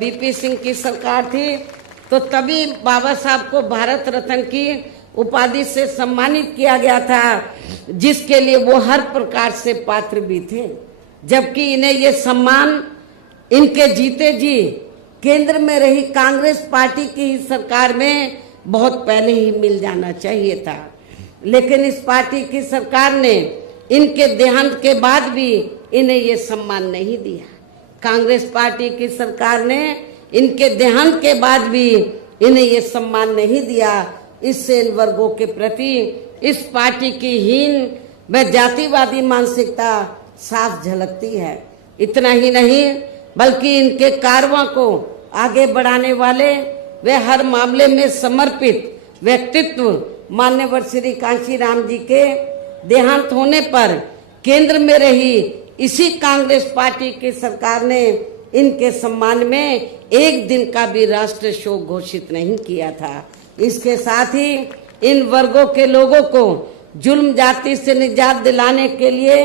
BP Singh की सरकार थी तो तभी बाबा साहब को भारत रत्न की उपाधि से सम्मानित किया गया था, जिसके लिए वो हर प्रकार से पात्र भी थे। जबकि इन्हें ये सम्मान इनके जीते जी केंद्र में रही कांग्रेस पार्टी की सरकार में बहुत पहले ही मिल जाना चाहिए था, लेकिन इस पार्टी की सरकार ने इनके देहांत के बाद भी इन्हें ये सम्मान नहीं दिया। कांग्रेस पार्टी की सरकार ने इनके देहांत के बाद भी इन्हें ये सम्मान नहीं दिया। इससे इन वर्गों के प्रति इस पार्टी की हीन व जातिवादी मानसिकता साफ झलकती है। इतना ही नहीं बल्कि इनके कारवां को आगे बढ़ाने वाले वे हर मामले में समर्पित व्यक्तित्व मान्यवर श्री कांशीराम जी के देहांत होने पर केंद्र में रही इसी कांग्रेस पार्टी की सरकार ने इनके सम्मान में एक दिन का भी राष्ट्रीय शोक घोषित नहीं किया था। इसके साथ ही इन वर्गों के लोगों को जुल्म जाति से निजात दिलाने के लिए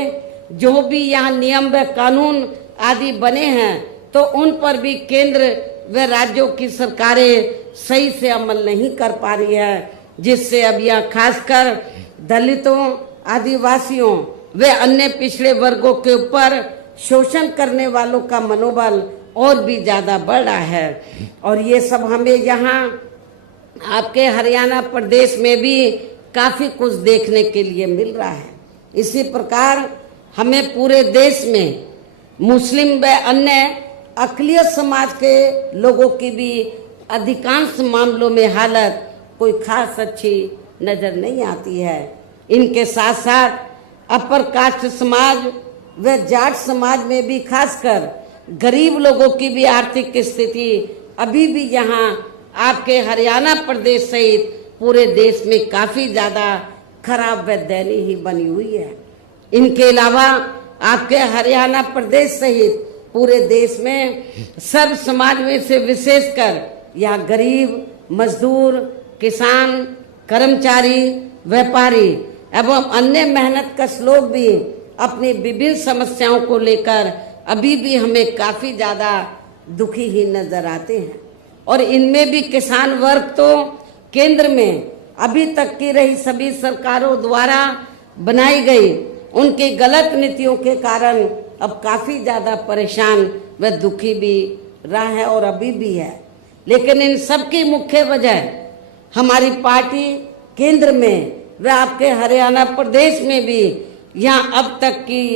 जो भी यहाँ नियम व कानून आदि बने हैं तो उन पर भी केंद्र व राज्यों की सरकारें सही से अमल नहीं कर पा रही है, जिससे अब यह खासकर दलितों, आदिवासियों व अन्य पिछड़े वर्गों के ऊपर शोषण करने वालों का मनोबल और भी ज्यादा बढ़ रहा है। और ये सब हमें यहाँ आपके हरियाणा प्रदेश में भी काफी कुछ देखने के लिए मिल रहा है। इसी प्रकार हमें पूरे देश में मुस्लिम व अन्य अक़लियत समाज के लोगों की भी अधिकांश मामलों में हालत कोई खास अच्छी नजर नहीं आती है। इनके साथ साथ अपर कास्ट समाज व जाट समाज में भी खासकर गरीब लोगों की भी आर्थिक स्थिति अभी भी यहाँ आपके हरियाणा प्रदेश सहित पूरे देश में काफी ज्यादा खराब व दयनीय ही बनी हुई है। इनके अलावा आपके हरियाणा प्रदेश सहित पूरे देश में सर्व समाज में से विशेषकर यहाँ गरीब, मजदूर, किसान, कर्मचारी, व्यापारी एवं अन्य मेहनतकश लोग भी अपनी विभिन्न समस्याओं को लेकर अभी भी हमें काफी ज्यादा दुखी ही नजर आते हैं। और इनमें भी किसान वर्ग तो केंद्र में अभी तक की रही सभी सरकारों द्वारा बनाई गई उनकी गलत नीतियों के कारण अब काफी ज्यादा परेशान व दुखी भी रहा है और अभी भी है। लेकिन इन सब की मुख्य वजह हमारी पार्टी केंद्र में व आपके हरियाणा प्रदेश में भी यहाँ अब तक की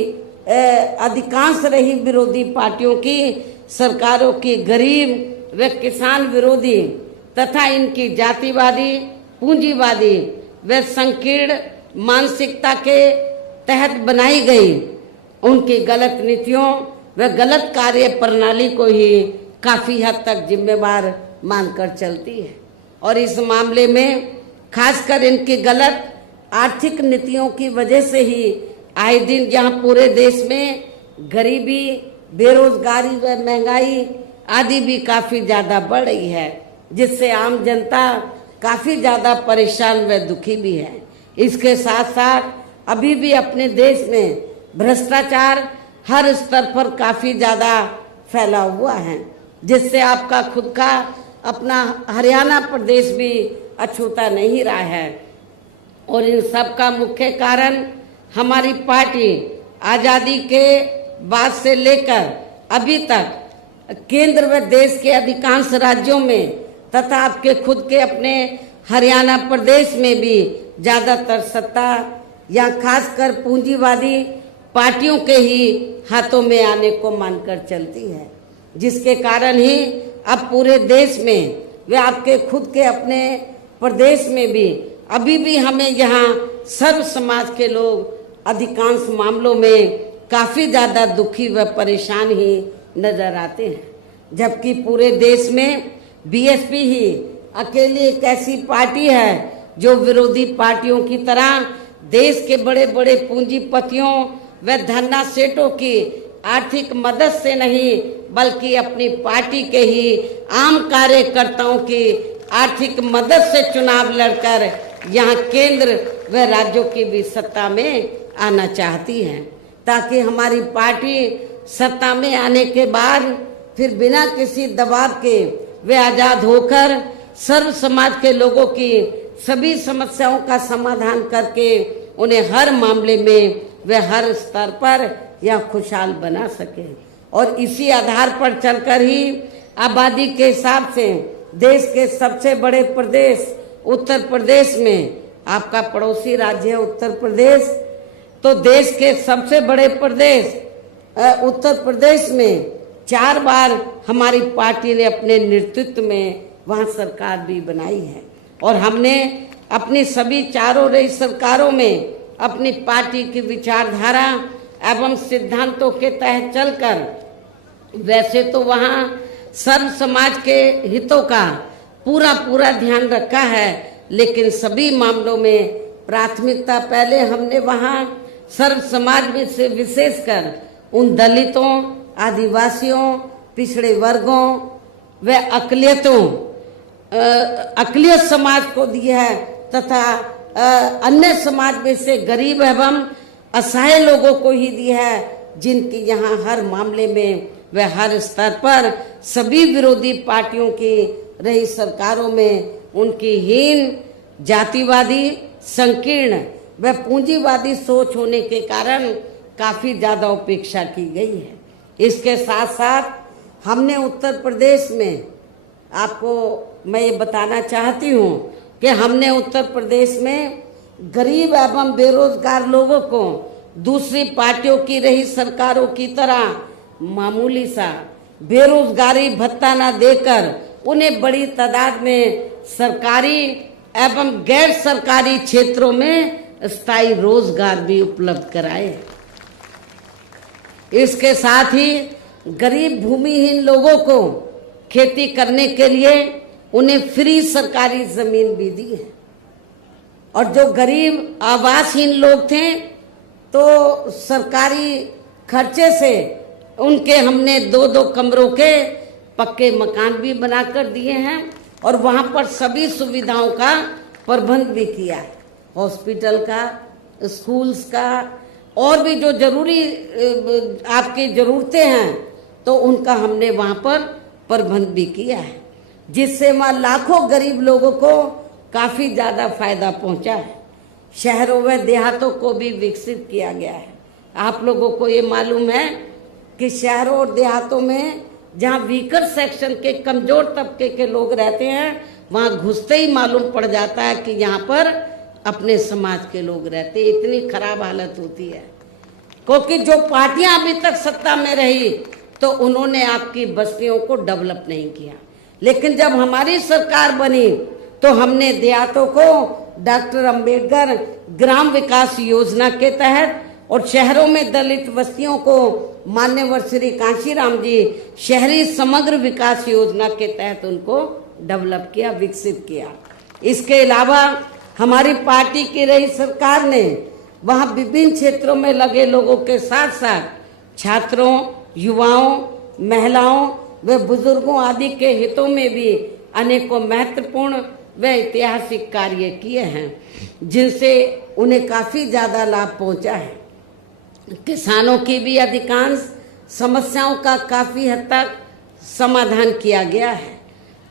अधिकांश रही विरोधी पार्टियों की सरकारों की गरीब व किसान विरोधी तथा इनकी जातिवादी, पूंजीवादी व संकीर्ण मानसिकता के तहत बनाई गई उनकी गलत नीतियों व गलत कार्य प्रणाली को ही काफी हद तक जिम्मेवार मानकर चलती है। और इस मामले में खासकर इनकी गलत आर्थिक नीतियों की वजह से ही आए दिन जहां पूरे देश में गरीबी, बेरोजगारी व महंगाई आदि भी काफी ज्यादा बढ़ रही है, जिससे आम जनता काफी ज्यादा परेशान व दुखी भी है। इसके साथ साथ अभी भी अपने देश में भ्रष्टाचार हर स्तर पर काफी ज्यादा फैला हुआ है, जिससे आपका खुद का अपना हरियाणा प्रदेश भी अछूता नहीं रहा है। और इन सब का मुख्य कारण हमारी पार्टी आजादी के बाद से लेकर अभी तक केंद्र व देश के अधिकांश राज्यों में तथा आपके खुद के अपने हरियाणा प्रदेश में भी ज्यादातर सत्ता या खासकर पूंजीवादी पार्टियों के ही हाथों में आने को मानकर चलती है, जिसके कारण ही अब पूरे देश में व आपके खुद के अपने प्रदेश में भी अभी भी हमें यहाँ सर्व समाज के लोग अधिकांश मामलों में काफी ज्यादा दुखी व परेशान ही नजर आते हैं। जबकि पूरे देश में बीएसपी ही अकेली एक ऐसी पार्टी है जो विरोधी पार्टियों की तरह देश के बड़े बड़े पूंजीपतियों व धन्ना सेठों की आर्थिक मदद से नहीं बल्कि अपनी पार्टी के ही आम कार्यकर्ताओं की आर्थिक मदद से चुनाव लड़कर यहाँ केंद्र व राज्यों की भी सत्ता में आना चाहती है, ताकि हमारी पार्टी सत्ता में आने के बाद फिर बिना किसी दबाव के वे आजाद होकर सर्व समाज के लोगों की सभी समस्याओं का समाधान करके उन्हें हर मामले में वे हर स्तर पर यह खुशहाल बना सके। और इसी आधार पर चलकर ही आबादी के हिसाब से देश के सबसे बड़े प्रदेश उत्तर प्रदेश में, आपका पड़ोसी राज्य है उत्तर प्रदेश, तो देश के सबसे बड़े प्रदेश उत्तर प्रदेश में 4 बार हमारी पार्टी ने अपने नेतृत्व में वहाँ सरकार भी बनाई है। और हमने अपनी सभी चारों रही सरकारों में अपनी पार्टी की विचारधारा एवं सिद्धांतों के तहत चलकर, वैसे तो वहाँ सर्व समाज के हितों का पूरा ध्यान रखा है, लेकिन सभी मामलों में प्राथमिकता पहले हमने वहाँ सर्व समाज में से विशेषकर उन दलितों, आदिवासियों, पिछड़े वर्गों व अकलियत समाज को दी है तथा अन्य समाज में से गरीब एवं असहाय लोगों को ही दी है, जिनकी यहाँ हर मामले में व हर स्तर पर सभी विरोधी पार्टियों की रही सरकारों में उनकी हीन, जातिवादी, संकीर्ण व पूंजीवादी सोच होने के कारण काफी ज्यादा उपेक्षा की गई है। इसके साथ साथ हमने उत्तर प्रदेश में, आपको मैं ये बताना चाहती हूँ कि हमने उत्तर प्रदेश में गरीब एवं बेरोजगार लोगों को दूसरी पार्टियों की रही सरकारों की तरह मामूली सा बेरोजगारी भत्ता न देकर उन्हें बड़ी तादाद में सरकारी एवं गैर सरकारी क्षेत्रों में स्थायी रोजगार भी उपलब्ध कराए। इसके साथ ही गरीब भूमिहीन लोगों को खेती करने के लिए उन्हें फ्री सरकारी जमीन भी दी है। और जो गरीब आवासहीन लोग थे तो सरकारी खर्चे से उनके हमने 2-2 कमरों के पक्के मकान भी बनाकर दिए हैं और वहाँ पर सभी सुविधाओं का प्रबंध भी किया है, हॉस्पिटल का, स्कूल्स का, और भी जो जरूरी आपकी ज़रूरतें हैं तो उनका हमने वहाँ पर प्रबंध भी किया है, जिससे वहाँ लाखों गरीब लोगों को काफ़ी ज़्यादा फायदा पहुँचा है। शहरों व देहातों को भी विकसित किया गया है। आप लोगों को ये मालूम है कि शहरों और देहातों में जहाँ वीकर सेक्शन के कमजोर तबके के लोग रहते हैं, वहाँ घुसते ही मालूम पड़ जाता है कि यहाँ पर अपने समाज के लोग रहते। इतनी खराब हालत होती है, क्योंकि जो पार्टियां अभी तक सत्ता में रही तो उन्होंने आपकी बस्तियों को डेवलप नहीं किया, लेकिन जब हमारी सरकार बनी तो हमने देहातों को डॉक्टर अंबेडकर ग्राम विकास योजना के तहत और शहरों में दलित बस्तियों को मान्यवर श्री कांशीराम जी शहरी समग्र विकास योजना के तहत उनको डेवलप किया, विकसित किया। इसके अलावा हमारी पार्टी की रही सरकार ने वहाँ विभिन्न क्षेत्रों में लगे लोगों के साथ साथ छात्रों, युवाओं, महिलाओं व बुजुर्गों आदि के हितों में भी अनेकों महत्वपूर्ण व ऐतिहासिक कार्य किए हैं, जिनसे उन्हें काफ़ी ज़्यादा लाभ पहुंचा है। किसानों की भी अधिकांश समस्याओं का काफ़ी हद तक समाधान किया गया है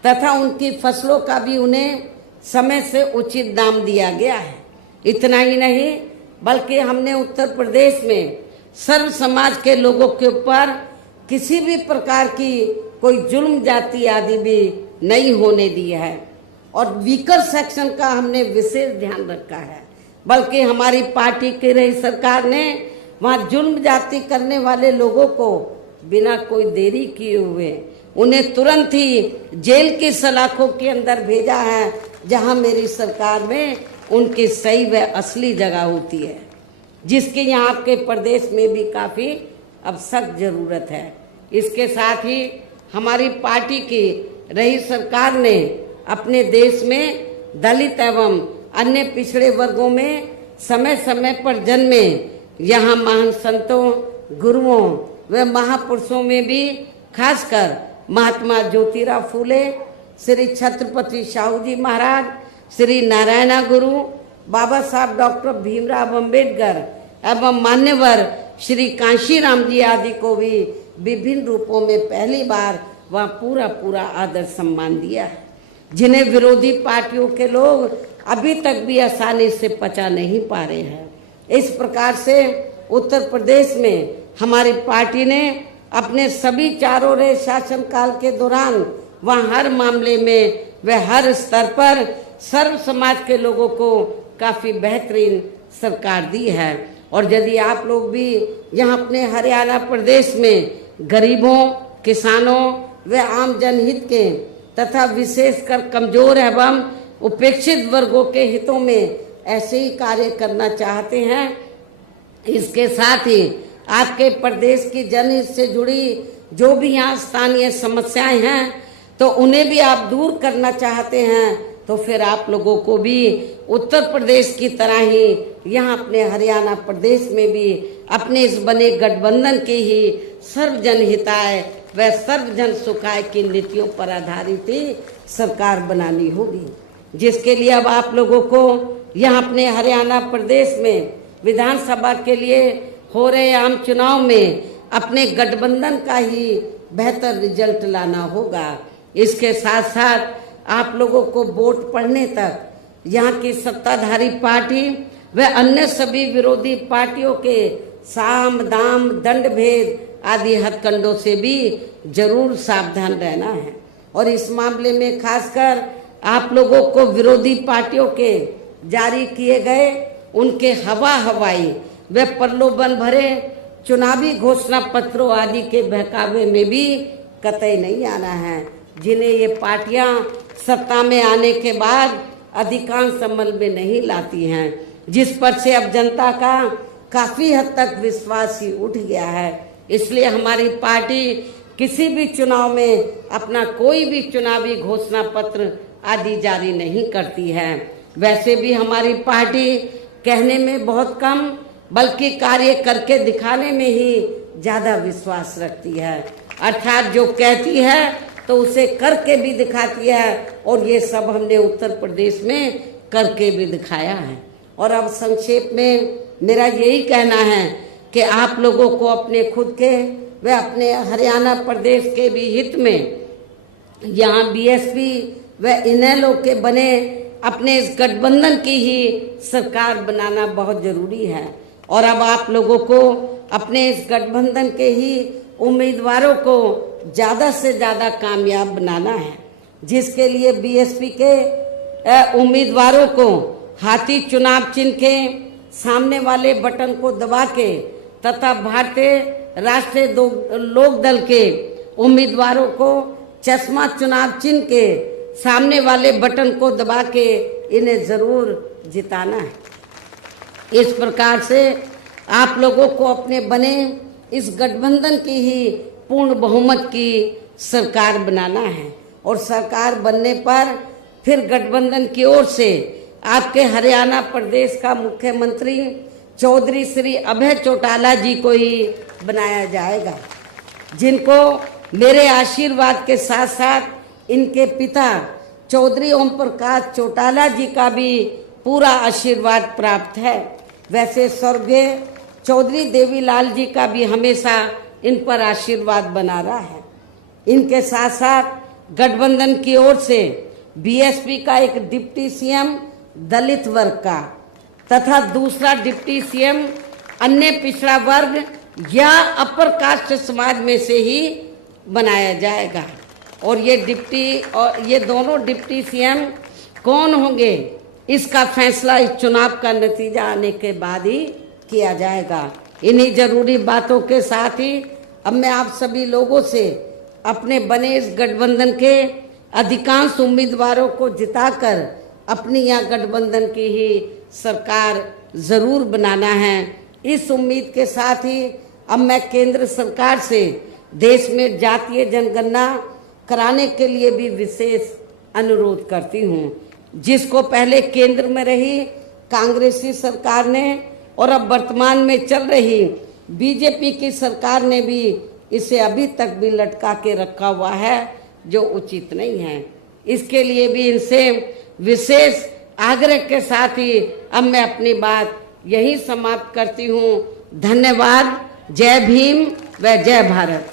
तथा उनकी फसलों का भी उन्हें समय से उचित दाम दिया गया है। इतना ही नहीं, बल्कि हमने उत्तर प्रदेश में सर्व समाज के लोगों के ऊपर किसी भी प्रकार की कोई जुल्म जाति आदि भी नहीं होने दी है और वीकर सेक्शन का हमने विशेष ध्यान रखा है। बल्कि हमारी पार्टी की रही सरकार ने वहाँ जुल्म जाति करने वाले लोगों को बिना कोई देरी किए हुए उन्हें तुरंत ही जेल की सलाखों के अंदर भेजा है, जहाँ मेरी सरकार में उनकी सही व असली जगह होती है, जिसकी यहाँ आपके प्रदेश में भी काफ़ी अब सख्त ज़रूरत है। इसके साथ ही हमारी पार्टी की रही सरकार ने अपने देश में दलित एवं अन्य पिछड़े वर्गों में समय समय पर जन्मे यहाँ महान संतों, गुरुओं व महापुरुषों में भी खासकर महात्मा ज्योतिराव फूले, श्री छत्रपति शाहू जी महाराज, श्री नारायणा गुरु, बाबा साहब डॉक्टर भीमराव अंबेडकर एवं मान्यवर श्री कांशीराम जी आदि को भी विभिन्न रूपों में पहली बार वहाँ पूरा पूरा आदर सम्मान दिया है, जिन्हें विरोधी पार्टियों के लोग अभी तक भी आसानी से पचा नहीं पा रहे हैं। इस प्रकार से उत्तर प्रदेश में हमारी पार्टी ने अपने सभी चारों रहे शासनकाल के दौरान वहाँ हर मामले में व हर स्तर पर सर्व समाज के लोगों को काफ़ी बेहतरीन सरकार दी है। और यदि आप लोग भी यहाँ अपने हरियाणा प्रदेश में गरीबों, किसानों व आम जनहित के तथा विशेषकर कमजोर एवं उपेक्षित वर्गों के हितों में ऐसे ही कार्य करना चाहते हैं, इसके साथ ही आपके प्रदेश की जनहित से जुड़ी जो भी यहाँ स्थानीय समस्याएं हैं तो उन्हें भी आप दूर करना चाहते हैं, तो फिर आप लोगों को भी उत्तर प्रदेश की तरह ही यहाँ अपने हरियाणा प्रदेश में भी अपने इस बने गठबंधन के ही सर्वजन हिताय व सर्वजन सुखाय की नीतियों पर आधारित ही सरकार बनानी होगी, जिसके लिए अब आप लोगों को यहाँ अपने हरियाणा प्रदेश में विधानसभा के लिए हो रहे आम चुनाव में अपने गठबंधन का ही बेहतर रिजल्ट लाना होगा। इसके साथ साथ आप लोगों को वोट पड़ने तक यहाँ की सत्ताधारी पार्टी व अन्य सभी विरोधी पार्टियों के साम दाम दंड भेद आदि हथकंडों से भी जरूर सावधान रहना है। और इस मामले में खासकर आप लोगों को विरोधी पार्टियों के जारी किए गए उनके हवाई व प्रलोभन भरे चुनावी घोषणा पत्रों आदि के बहकावे में भी कतई नहीं आना है, जिन्हें ये पार्टियां सत्ता में आने के बाद अधिकांश अमल में नहीं लाती हैं, जिस पर से अब जनता का काफी हद तक विश्वास ही उठ गया है। इसलिए हमारी पार्टी किसी भी चुनाव में अपना कोई भी चुनावी घोषणा पत्र आदि जारी नहीं करती है। वैसे भी हमारी पार्टी कहने में बहुत कम बल्कि कार्य करके दिखाने में ही ज्यादा विश्वास रखती है, अर्थात जो कहती है तो उसे करके भी दिखाती है, और ये सब हमने उत्तर प्रदेश में करके भी दिखाया है। और अब संक्षेप में मेरा यही कहना है कि आप लोगों को अपने खुद के व अपने हरियाणा प्रदेश के भी हित में यहाँ बीएसपी व इनेलो के बने अपने इस गठबंधन की ही सरकार बनाना बहुत जरूरी है। और अब आप लोगों को अपने इस गठबंधन के ही उम्मीदवारों को ज़्यादा से ज़्यादा कामयाब बनाना है, जिसके लिए बीएसपी के उम्मीदवारों को हाथी चुनाव चिन्ह के सामने वाले बटन को दबा के तथा भारतीय राष्ट्रीय लोक दल के उम्मीदवारों को चश्मा चुनाव चिन्ह के सामने वाले बटन को दबा के इन्हें जरूर जिताना है। इस प्रकार से आप लोगों को अपने बने इस गठबंधन की ही पूर्ण बहुमत की सरकार बनाना है, और सरकार बनने पर फिर गठबंधन की ओर से आपके हरियाणा प्रदेश का मुख्यमंत्री चौधरी श्री अभय चौटाला जी को ही बनाया जाएगा, जिनको मेरे आशीर्वाद के साथ साथ इनके पिता चौधरी ओम प्रकाश चौटाला जी का भी पूरा आशीर्वाद प्राप्त है। वैसे स्वर्गीय चौधरी देवीलाल जी का भी हमेशा इन पर आशीर्वाद बना रहा है। इनके साथ साथ गठबंधन की ओर से बीएसपी का एक डिप्टी सीएम दलित वर्ग का तथा दूसरा डिप्टी सीएम अन्य पिछड़ा वर्ग या अपर कास्ट समाज में से ही बनाया जाएगा। और ये दोनों डिप्टी सीएम कौन होंगे इसका फैसला इस चुनाव का नतीजा आने के बाद ही किया जाएगा। इन्हीं जरूरी बातों के साथ ही अब मैं आप सभी लोगों से अपने बने इस गठबंधन के अधिकांश उम्मीदवारों को जिताकर अपनी यहाँ गठबंधन की ही सरकार जरूर बनाना है। इस उम्मीद के साथ ही अब मैं केंद्र सरकार से देश में जातीय जनगणना कराने के लिए भी विशेष अनुरोध करती हूँ, जिसको पहले केंद्र में रही कांग्रेसी सरकार ने और अब वर्तमान में चल रही बीजेपी की सरकार ने भी इसे अभी तक भी लटका के रखा हुआ है, जो उचित नहीं है। इसके लिए भी इनसे विशेष आग्रह के साथ ही अब मैं अपनी बात यही समाप्त करती हूँ। धन्यवाद। जय भीम व जय भारत।